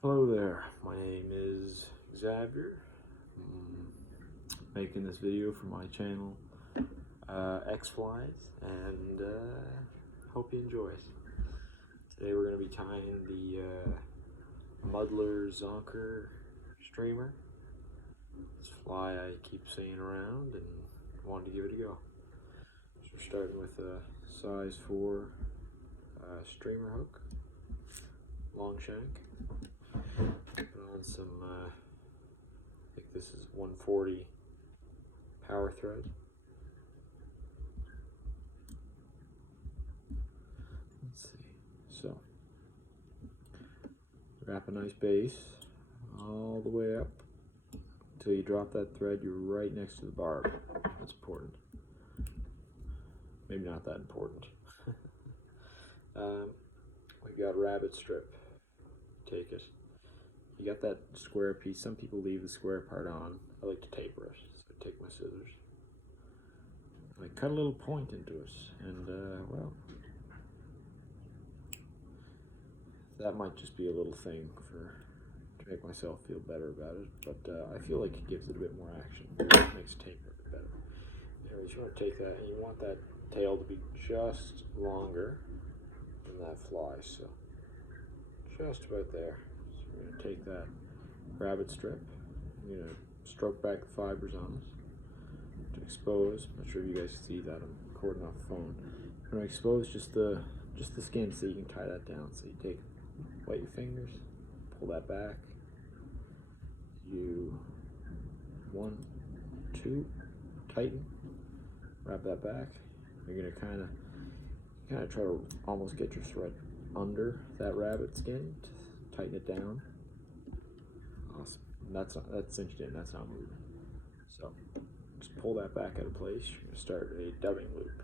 Hello there, my name is Xavier. Making this video for my channel X-Flies, and hope you enjoy it. Today we're going to be tying the Muddler zonker streamer. This fly I keep seeing around and wanted to give it a go. So we're starting with a size 4 streamer hook, long shank. Put on some, I think this is 140 power thread. Let's see. So, wrap a nice base all the way up until you drop that thread. You're right next to the barb. That's important. Maybe not that important. We got rabbit strip. Take it. You got that square piece. Some people leave the square part on. I like to taper it. So I take my scissors. I cut a little point into it, and well, that might just be a little thing to make myself feel better about it, but I feel like it gives it a bit more action. It makes taper a bit better. Anyways, you want to take that, and you want that tail to be just longer than that fly, so just about there. So we're going to take that rabbit strip. I'm going to stroke back the fibers on it to expose. I'm not sure if you guys can see that. I'm recording off the phone. I'm going to expose just the skin so you can tie that down. So you take, wet your fingers, pull that back. You 1, 2, tighten, wrap that back. You're going to kind of try to almost get your thread under that rabbit skin to tighten it down. Awesome. That's cinched in. That's not moving. So just pull that back out of place. You're going to start a dubbing loop.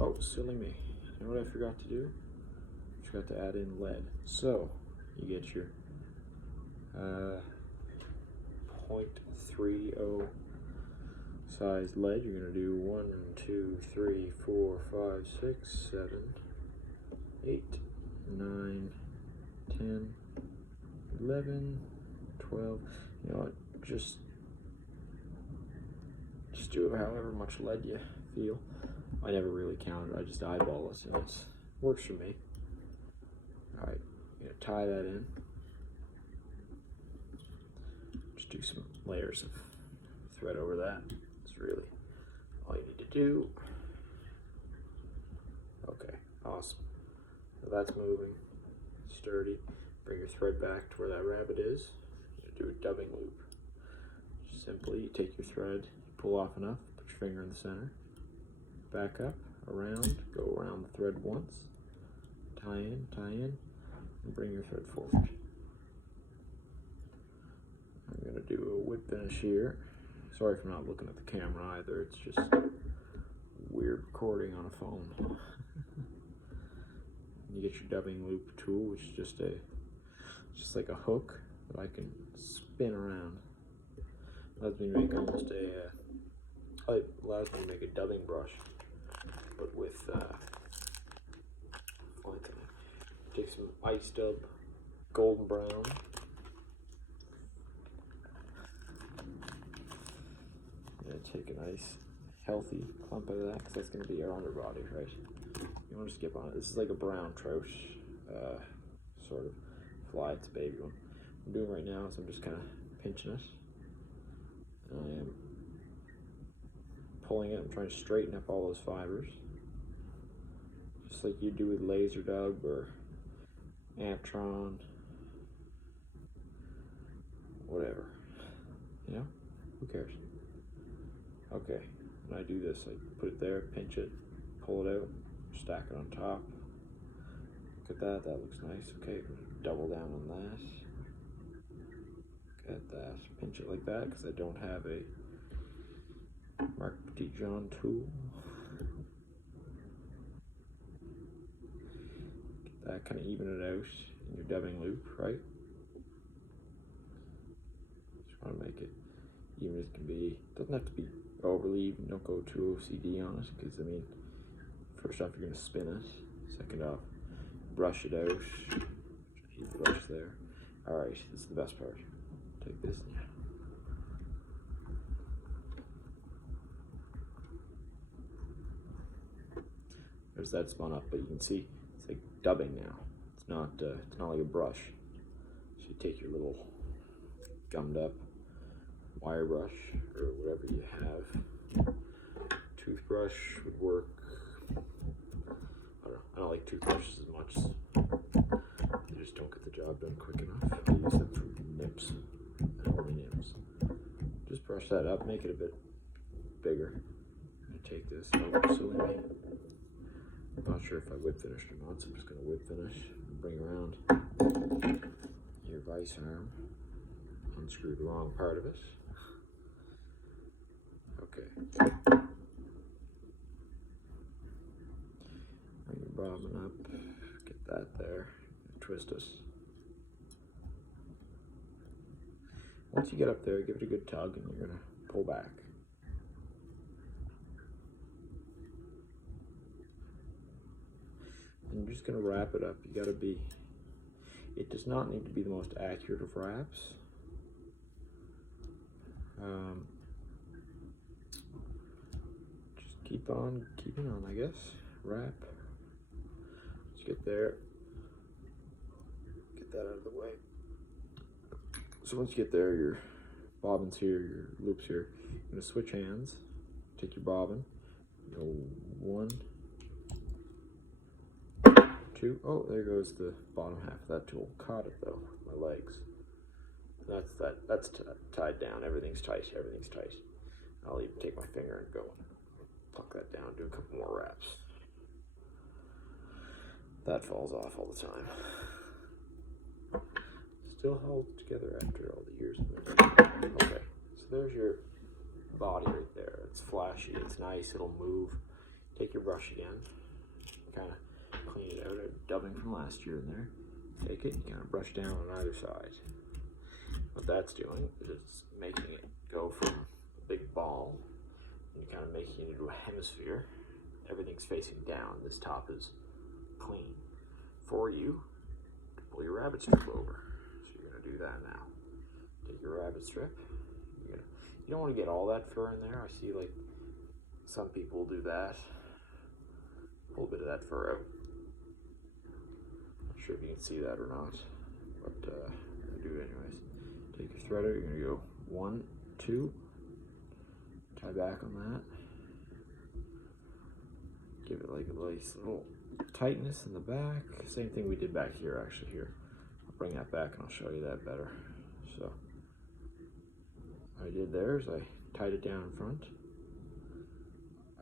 Oh, silly me. You know what I forgot to do? I forgot to add in lead. So you get your 0.30 size lead. You're going to do 1, 2, 3, 4, 5, 6, 7, 8, 9, 10, 11, 12. You know what? Just do it however much lead you feel. I never really counted. I just eyeball it, so it works for me. All right, you're gonna tie that in. Just do some layers of thread over that. That's really all you need to do. Okay, awesome. So that's moving, sturdy. Bring your thread back to where that rabbit is. You're gonna do a dubbing loop. Simply, you take your thread, you pull off enough, put your finger in the center, back up, around, go around the thread once, tie in, and bring your thread forward. I'm going to do a whip finish here. Sorry for not looking at the camera either, it's just weird recording on a phone. You get your dubbing loop tool, which is just like a hook that I can spin around. Allows me to make almost allows me to make a dubbing brush, but with take some ice dub, golden brown. Take a nice healthy clump out of that, because that's going to be our underbody, right? You want to skip on it. This is like a brown trout sort of fly. It's a baby one. What I'm doing right now is I'm just kind of pinching it. I am pulling it. I'm trying to straighten up all those fibers, just like you do with laser dub or Antron, whatever. You know, who cares? Okay, when I do this, I put it there, pinch it, pull it out, stack it on top. Look at that, that looks nice. Okay, double down on that. Look at that, pinch it like that, because I don't have a Mark Petitjean tool. Get that, kind of even it out in your dubbing loop, right? Just want to make it even as can be. Doesn't have to be overly even. Don't go too OCD on it, because I mean, first off, you're going to spin it. Second off, brush it out, Keep the brush there. Alright, this is the best part. Take this. There's that spun up, but you can see it's like dubbing now. It's not like a brush. So you take your little gummed up wire brush or whatever you have. Toothbrush would work. I don't like toothbrushes as much. They just don't get the job done quick enough. I use them for nips and only nips. Just brush that up, make it a bit bigger. I'm gonna take this. Oh, silly me. I'm not sure if I whip finished or not, so I'm just gonna whip finish and bring around your vice arm. Unscrew the wrong part of it. Okay. Bring your bobbin up, get that there, twist us. Once you get up there, give it a good tug and you're gonna pull back. And you're just gonna wrap it up. You gotta be, it does not need to be the most accurate of wraps. Just keep on keeping on, I guess. Wrap. Let's get there. Get that out of the way. So once you get there, your bobbin's here, your loop's here. You're gonna switch hands. Take your bobbin. Go 1, 2. Oh, there goes the bottom half of that tool. Caught it though, with my legs. That's tied down. Everything's tight. Everything's tight. I'll even take my finger and go pluck that down. Do a couple more wraps. That falls off all the time. Still held together after all the years of it. Okay, so there's your body right there. It's flashy. It's nice. It'll move. Take your brush again. Kind of clean it out. Dubbing from last year in there. Take it. You kind of brush down on either side. What that's doing is it's making it go from a big ball and kind of making it into a hemisphere. Everything's facing down. This top is clean for you to pull your rabbit strip over. So you're going to do that now. Take your rabbit strip. You don't want to get all that fur in there. I see like some people do that. Pull a bit of that fur out. Not sure if you can see that or not, but I'm going to do it anyways. Take your threader, you're going to go 1, 2, tie back on that. Give it like a nice little tightness in the back. Same thing we did back here, actually here. I'll bring that back and I'll show you that better. So, what I did there is I tied it down in front.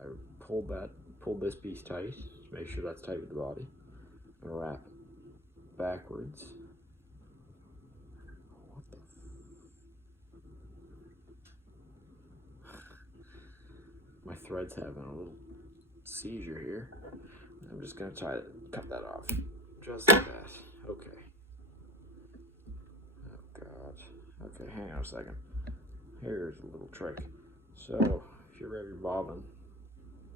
I pulled this piece tight to make sure that's tight with the body. I'm going to wrap it backwards. My thread's having a little seizure here. I'm just gonna cut that off, just like that. Okay. Oh God. Okay, hang on a second. Here's a little trick. So if you rev your bobbin,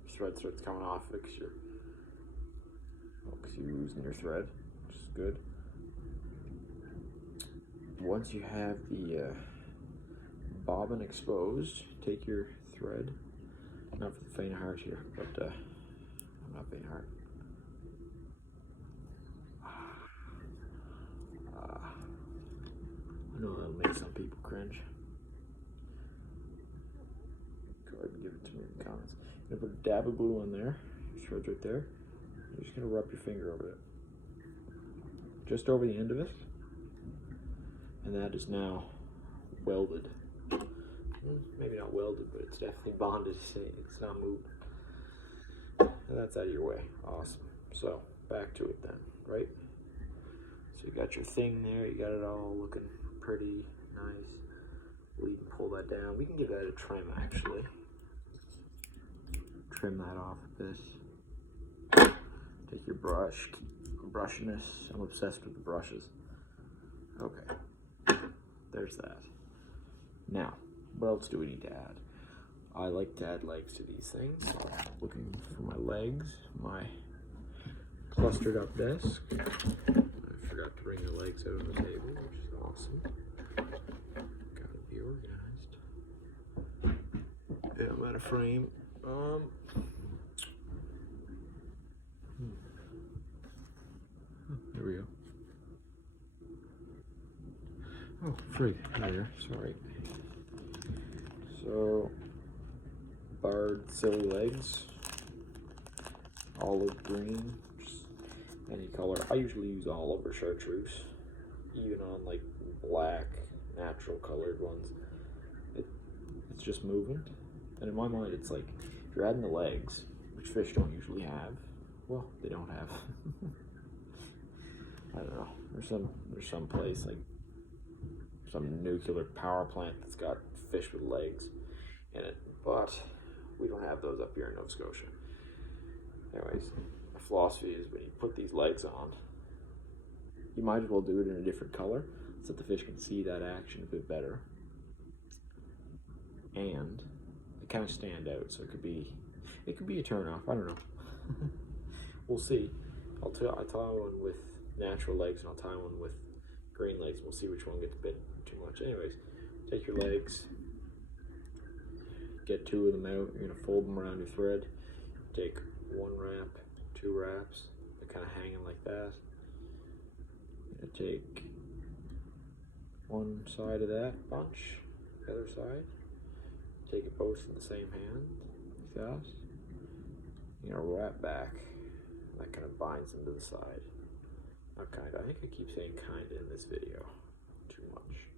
your thread starts coming off it because you're losing your thread, which is good. Once you have the bobbin exposed, take your thread. Not for the faint of heart here, but I'm not faint of heart. I know that'll make some people cringe. Go ahead and give it to me in the comments. I'm gonna put a dab of glue on there. Your thread's right there. You're just gonna rub your finger over it. Just over the end of it. And that is now welded. Maybe not welded, but it's definitely bonded. It's not moved. And that's out of your way. Awesome. So back to it then, right? So you got your thing there. You got it all looking pretty nice. We'll even pull that down. We can give that a trim actually. Trim that off a bit. Take your brush. Keep brushing this. I'm obsessed with the brushes. Okay. There's that. Now, what else do we need to add? I like to add legs to these things. So looking for my legs, my clustered up desk. I forgot to bring the legs of frame. Here we go. Oh, frig, there, sorry. So, barred silly legs, olive green, just any color. I usually use olive or chartreuse, even on like black, natural colored ones. It's just movement, and in my mind, it's like if you're adding the legs, which fish don't usually have. Well, they don't have. I don't know. There's some place like some nuclear power plant that's got fish with legs in it, but we don't have those up here in Nova Scotia. Anyways, my philosophy is when you put these legs on, you might as well do it in a different color so that the fish can see that action a bit better, and they kind of stand out. So it could be a turn off. I don't know. We'll see. I'll tie one with natural legs and I'll tie one with green legs. We'll see which one gets bit too much. Anyways, take your legs, get 2 of them out. You're gonna fold them around your thread. Take 1 wrap, 2 wraps. They're kind of hanging like that. You're gonna take one side of that bunch, the other side. Take it both in the same hand, like that. You're gonna wrap back. That kind of binds them to the side. Not kind of. I think I keep saying kind of in this video. Too much.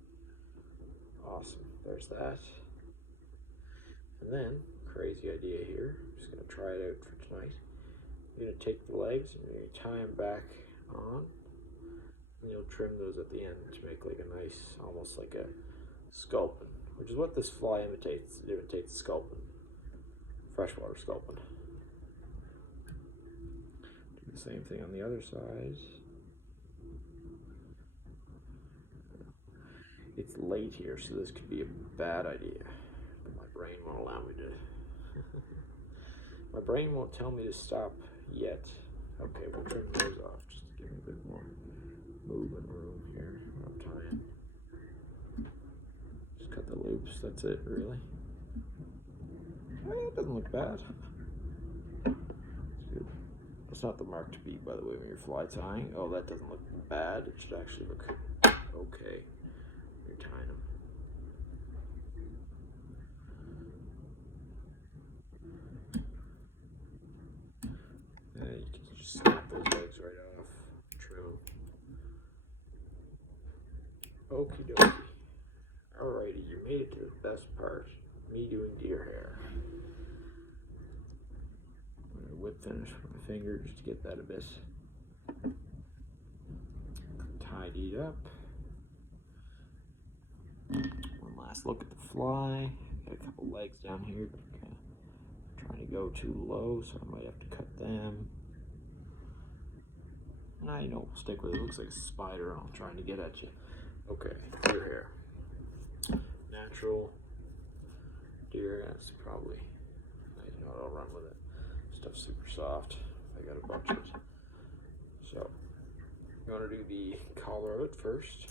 Awesome. There's that. And then, crazy idea here. I'm just going to try it out for tonight. You're going to take the legs and you're going to tie them back on. And you'll trim those at the end to make like a nice, almost like a sculpin, which is what this fly imitates. It imitates sculpin. Freshwater sculpin. Do the same thing on the other side. It's late here, so this could be a bad idea. But my brain won't allow me to. My brain won't tell me to stop yet. Okay, we'll trim those off just to give me a bit more movement room here when I'm tying. Just cut the loops, that's it, really. It doesn't look bad. It's good. It's not the mark to beat, by the way, when you're fly tying. Oh, that doesn't look bad. It should actually look okay. You're tying them. And you can just snap those legs right off. Trim them. Okie dokie. Alrighty, you made it to the best part. Me doing deer hair. I'm gonna whip finish with my finger just to get that a bit tidied up. One last look at the fly. Got a couple legs down here, but kind of trying to go too low, so I might have to cut them. Nah, you know, we'll stick with it. It looks like a spider. I'm trying to get at you. Okay, deer hair. Natural deer, that's probably, you know what, I'll run with it. Stuff's super soft. I got a bunch of it. So, you want to do the collar of it first.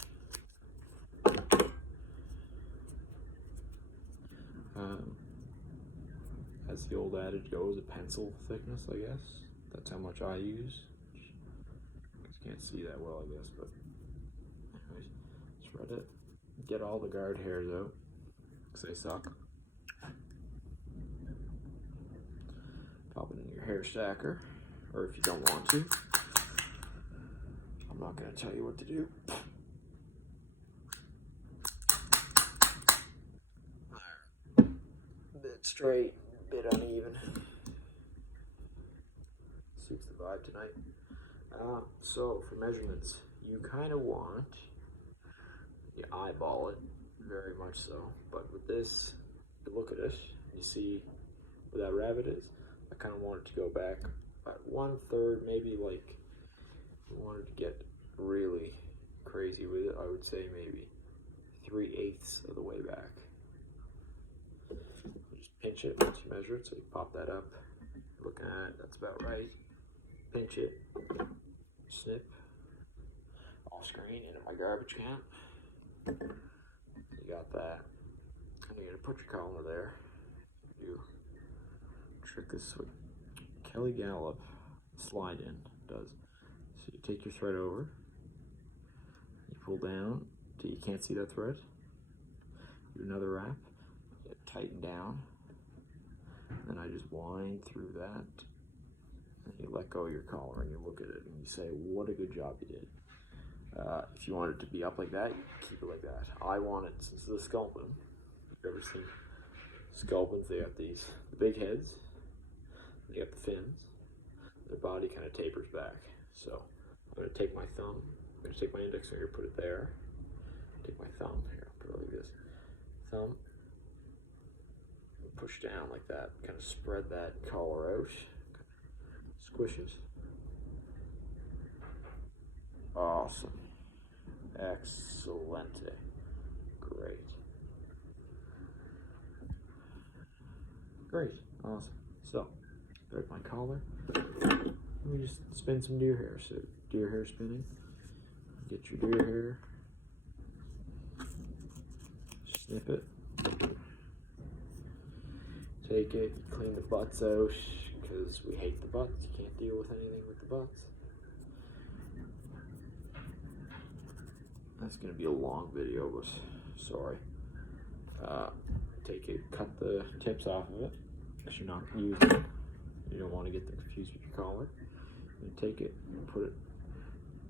As the old adage goes, a pencil thickness, I guess. That's how much I use. You guys can't see that well, I guess, but anyways, spread it. Get all the guard hairs out, because they suck. Pop it in your hair stacker, or if you don't want to. I'm not going to tell you what to do. Bit straight, bit uneven. Suits the vibe tonight. So for measurements, you kind of want, you eyeball it, very much so. But with this, you look at it, you see where that rabbit is. I kind of want it to go back about 1/3, maybe like, if you wanted to get really crazy with it, I would say maybe 3/8 of the way back. Just pinch it once you measure it, so you pop that up. Looking at it, that's about right. Pinch it, snip, off screen into my garbage can. You got that. And you're gonna put your collar there. You trick. This is what Kelly Gallup slide in does. So you take your thread over, you pull down till you can't see that thread, do another wrap, you tighten down, and then I just wind through that, and you let go of your collar and you look at it and you say, what a good job you did. If you want it to be up like that, keep it like that. I want it, since the sculpin, if you've ever seen sculpins, they have the big heads, they got the fins, their body kind of tapers back. So I'm going to take my thumb, I'm going to take my index finger, put it there, take my thumb here, put it like this, thumb, push down like that, kind of spread that collar out, squishes. Awesome. Excellent. Great. Great. Awesome. So, there's my collar. Let me just spin some deer hair. So, deer hair spinning. Get your deer hair. Snip it. Take it. Clean the butts out because we hate the butts. You can't deal with anything with the butts. That's going to be a long video, but sorry. Take it, cut the tips off of it, because you're not using it. You don't want to get them confused with your collar. You take it and put it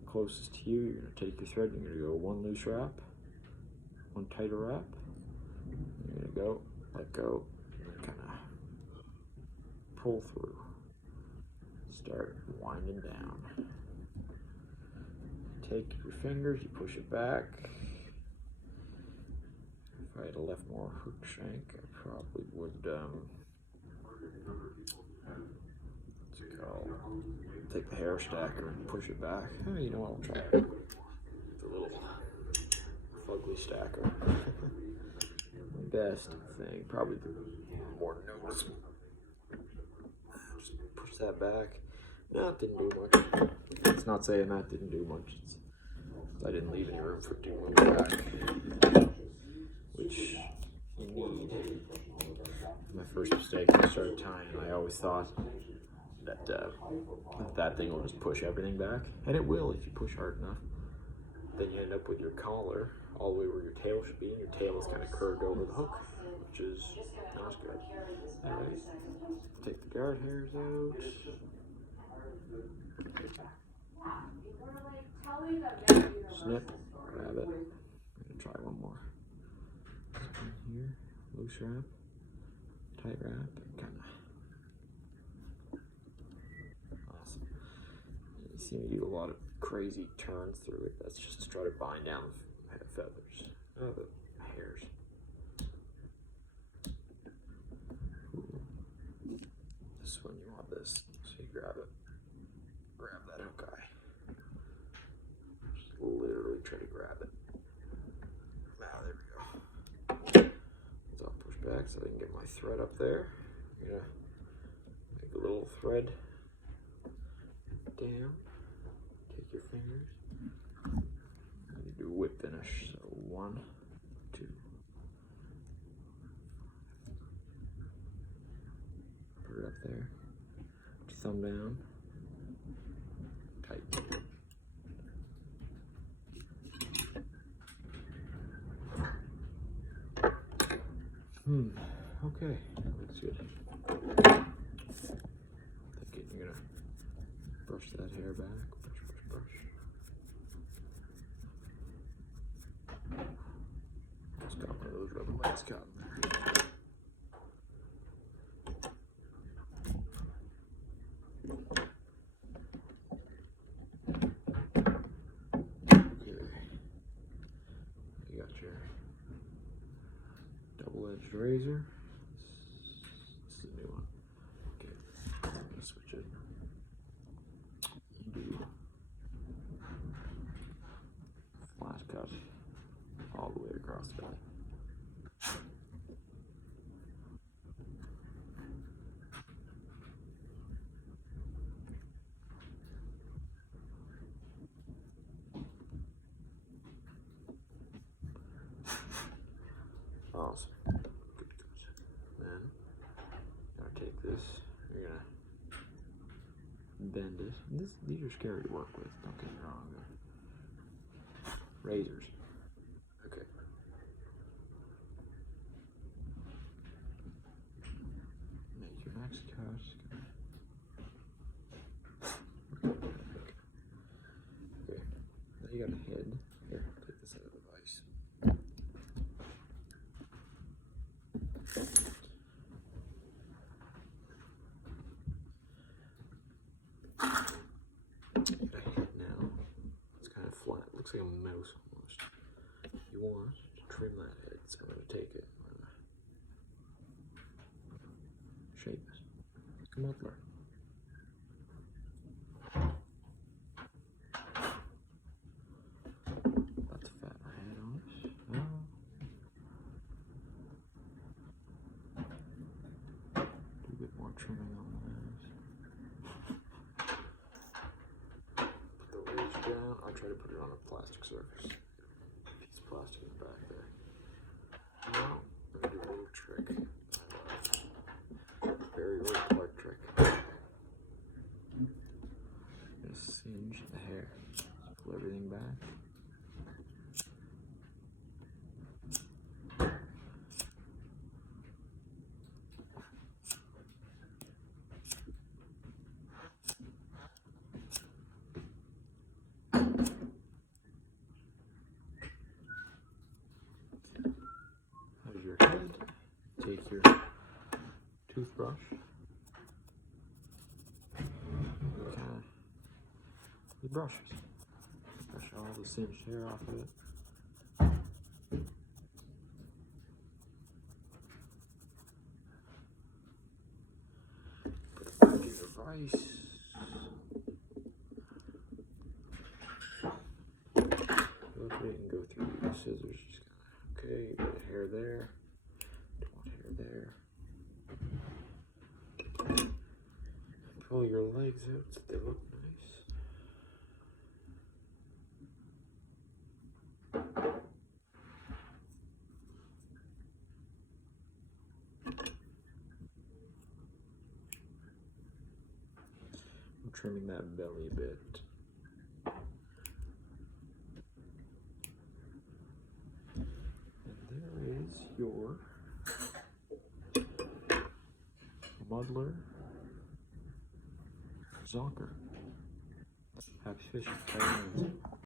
closest to you. You're going to take your thread, you're going to go one loose wrap, one tighter wrap. You're going to go, let go, and kind of pull through. Start winding down. Take your fingers, you push it back. If I had a left more hook shank, I probably would, what's it called? Take the hair stacker and push it back. Oh, you know what, I'll try it. It's a little fugly stacker. The best thing, probably the more noticeable. Just push that back. No, it didn't do much. It's not saying that didn't do much. I didn't leave any room for it to move back, which you need. My first mistake when I started tying, I always thought that that thing will just push everything back, and it will if you push hard enough. Then you end up with your collar all the way where your tail should be, and your tail is kind of curved over the hook, which is not good. Anyways, take the guard hairs out. Snip, grab it. I'm gonna try one more. Spin here, loose wrap, tight wrap, and kind of awesome. You see me do a lot of crazy turns through it. That's just to try to bind down the feathers, the hairs. Ooh. This one you want this, so you grab it, grab that hook eye. Literally try to grab it. Now there we go. So I'll push back so I can get my thread up there. I'm gonna make a little thread down. Take your fingers. I'm gonna do a whip finish. So 1, 2. Put it up there. Put your thumb down. Tighten. Okay, looks good. Thinking you're gonna brush that hair back. Brush. Just got one of those rubber lights caught in there. Okay. You got your double-edged razor. This is a new one. Okay, I'm gonna switch it. Do flash cut all the way across the belly. Awesome. Good. Then I'm gonna take this These are scary to work with, don't get me wrong. Razors. Okay. Make your next cast. Okay. Now you got a head. Here, take this out of the vise. Got a head now. It's kind of flat. Looks like a mouse almost. You want to trim that head, so I'm going to take it. I'm going to shape it like a muddler. That's a fat head on it. Do a bit more trimming on the nose. Put the razor down. I'll try to put it on a plastic surface. Piece of plastic in the back there. Now, I'm going to do a little trick. Very old Clark trick. Just singe the hair. Just pull everything back. There's your head. Take your toothbrush. The brushes. Brush all the singed hair off of it. Put it back in the vise. Rotate and go through the scissors. Just kinda, okay, got hair there. Don't want hair there. Pull your legs out so they look nice. I'm trimming that belly a bit. And there is your Muddler zonker. Happy fishing.